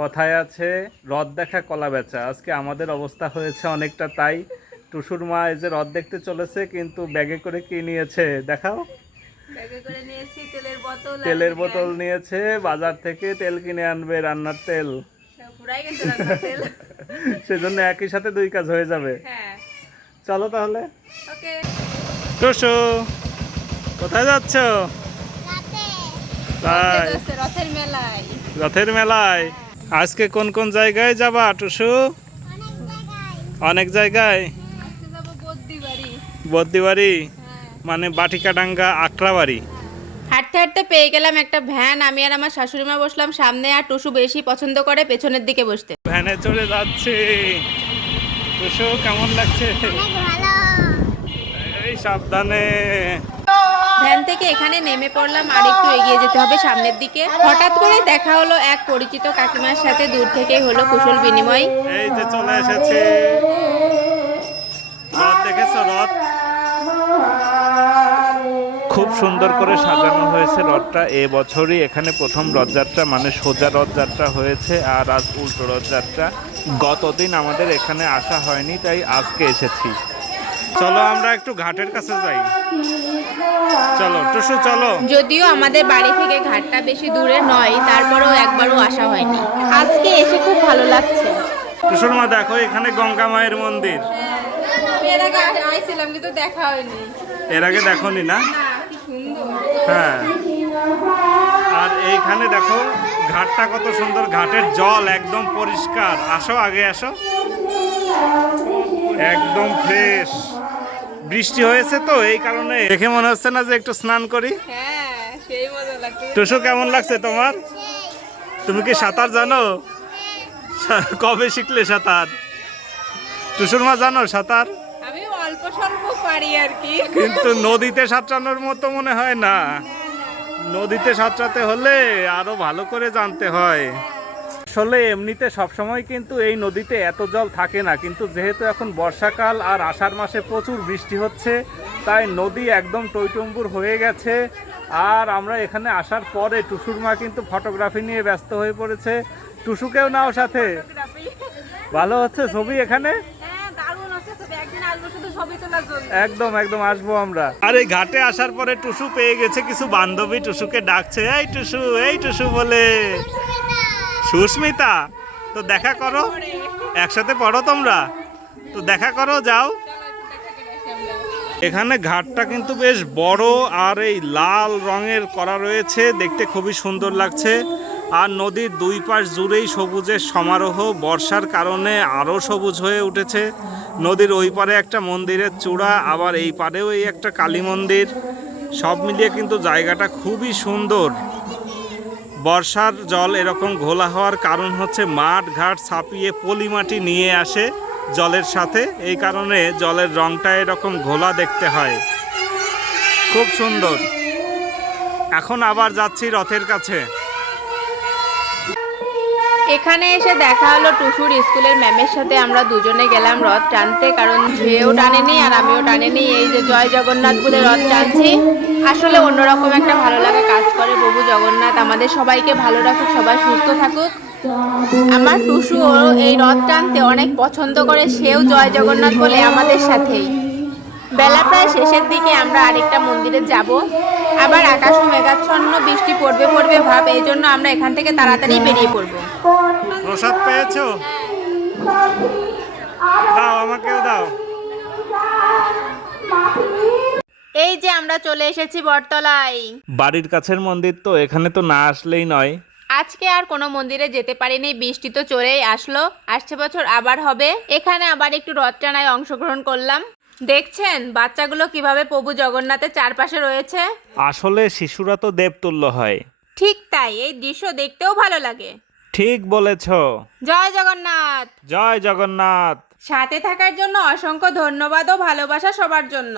কথায় আছে রথ দেখা কলা বেচা। আজকে আমাদের অবস্থা হয়েছে অনেকটা তাই। টুসুর মা এই যে রথ দেখতে চলেছে, কিন্তু ব্যাগে করে কি নিয়েছে দেখাও। ব্যাগে করে নিয়েছি তেলের বোতল, তেলের বোতল নিয়েছে, বাজার থেকে তেল কিনে আনবে, রান্নার তেল। পুরাই কিন্তু রান্নার তেল। সেজন্য একই সাথে দুই কাজ হয়ে যাবে। হ্যাঁ, চলো তাহলে। ওকে। টুসু কোথায় যাচ্ছ? তাই রথের মেলায়। রথের মেলায় আজকে কোন কোন জায়গায় যাবা টুসু? অনেক জায়গায়। আজকে যাবো বদ্দিবাড়ি। বদ্দিবাড়ি হ্যাঁ। মানে বাটিকাডাঙ্গা আখড়াবাড়ি। হাঁটতে হাঁটতে পেয়ে গেলাম একটা ভ্যান। আমি আর আমার শাশুড়ি মা বসলাম সামনে, আর টুসু বেশি পছন্দ করে পেছনের দিকে বসতে। ভ্যানে চড়ে যাচ্ছে। টুসু কেমন লাগছে? এই সাবধানে। ভ্যান থেকে এখানে নেমে পড়লাম, আর একটু এগিয়ে যেতে হবে সামনের দিকে। হঠাৎ করে দেখা হলো এক পরিচিত কাকিমার সাথে, দূর থেকেই হলো কুশল বিনিময়। এই যে চলে এসেছে। রথ দেখেছো? রথ খুব সুন্দর করে সাজানো হয়েছে রথটা। এবছরই এখানে প্রথম রথযাত্রা, মানে সোজা রথযাত্রা হয়েছে, আর আজ উল্টো রথযাত্রা। গতদিন আমাদের এখানে আসা হয়নি, তাই আজকে এসেছি। চলো আমরা একটু ঘাটের কাছে যাই। চলো টুসু চলো। যদিও আমাদের বাড়ি থেকে ঘাটটা বেশি দূরে নয়, তারপরেও একবারও আসা হয়নি। আজকে এসে খুব ভালো লাগছে। টুসুর মা দেখো, এখানে গঙ্গা মায়ের মন্দির। এর আগে আইছিলাম কিন্তু দেখা হয়নি। এর আগে দেখোনি না? কি সুন্দর। হ্যাঁ, আর এইখানে দেখো ঘাটটা কত সুন্দর। ঘাটের জল একদম পরিষ্কার। আসো আগে আসো, একদম ফ্রেশ। বৃষ্টি হয়েছে তো এই কারণে দেখে মনে হচ্ছে না যে একটু স্নান করি। হ্যাঁ, সেই মজা লাগছে। টুসু কেমন লাগছে তোমার? তুমি কি সাঁতার জানো? কবে শিখলে সাঁতার? টুসুর মা জানো সাঁতার? আমি অল্প স্বল্প পারি আর কি। কিন্তু নদীতে সাঁতরানোর মতো মনে হয় না। নদীতে সাঁতরাতে হলে আরো ভালো করে জানতে হয়। আসলে এমনিতে সবসময় কিন্তু এই নদীতে এত জল থাকে না, কিন্তু যেহেতু এখন বর্ষাকাল আর আষাঢ় মাসে প্রচুর বৃষ্টি হচ্ছে, তাই নদী একদম টইটম্বুর হয়ে গেছে। আর আমরা এখানে আসার পরে টুসুর মা কিন্তু ফটোগ্রাফি নিয়ে ব্যস্ত হয়ে পড়েছে। টুসুকেও নাও সাথে। ভালো হচ্ছে ছবি এখানে। একদম একদম আসবো আমরা। আর এই ঘাটে আসার পরে টুসু পেয়ে গেছে কিছু বান্ধবী, টুসুকে ডাকছে এই টুসু, এই টুসু বলে। সুস্মিতা, তো দেখা করো, একসাথে পড়ো তোমরা, তো দেখা করো, যাও। এখানে ঘাটটা কিন্তু বেশ বড়, আর এই লাল রঙের করা রয়েছে, দেখতে খুবই সুন্দর লাগছে। আর নদীর দুই পাশ জুড়েই সবুজের সমারোহ। বর্ষার কারণে আরও সবুজ হয়ে উঠেছে। নদীর ওই পারে একটা মন্দিরের চূড়া, আবার এই পারেও এই একটা কালী মন্দির। সব মিলিয়ে কিন্তু জায়গাটা খুবই সুন্দর। বর্ষার জল এরকম ঘোলা হওয়ার কারণ হচ্ছে মাঠ ঘাট ছাপিয়ে পলি মাটি নিয়ে আসে জলের সাথে, এই কারণে জলের রংটা এরকম ঘোলা দেখতে হয়। খুব সুন্দর। এখন আবার যাচ্ছি রথের কাছে। এখানে এসে দেখা হলো টুসুর স্কুলের ম্যামের সাথে। আমরা দুজনে গেলাম রথ টানতে, কারণ ঝেও টানেনি আর আমিও টানেনি। এই যে জয় জগন্নাথ বলে রথ টানছি। আসলে অন্যরকম একটা ভালো লাগা কাজ করে। প্রভু জগন্নাথ আমাদের সবাইকে ভালো রাখুক, সবাই সুস্থ থাকুক। আমার টুসুও এই রথ টানতে অনেক পছন্দ করে, সেও জয় জগন্নাথ বলে আমাদের সাথেই। বেলা প্রায় শেষের দিকে আমরা আরেকটা মন্দিরে যাব। আবার আকাশও মেঘাচ্ছন্ন, বৃষ্টি পড়বে পড়বে ভাব, এই জন্য আমরা এখান থেকে তাড়াতাড়ি বেরিয়ে পড়বো। প্রসাদ পেয়েছো? দাও, আমাকেও দাও। এই যে আমরা চলে এসেছি বটতলায়। বাড়ির কাছের মন্দির তো, এখানে তো না আসলেই নয়। আজকে আর কোনো মন্দিরে যেতে পারিনি, বৃষ্টি তো চলেই আসলো। আসছে বছর আবার হবে। এখানে আবার একটু রথ টানায় অংশগ্রহণ করলাম। দেখছেন বাচ্চাগুলো কিভাবে প্রভু জগন্নাথের চারপাশে রয়েছে। আসলে শিশুরা তো দেবতুল্য হয়। ঠিক তাই, এই দৃশ্য দেখতেও ভালো লাগে। ঠিক বলেছ। জয় জগন্নাথ। জয় জগন্নাথ। সাথে থাকার জন্য অসংখ্য ধন্যবাদ ও ভালোবাসা সবার জন্য।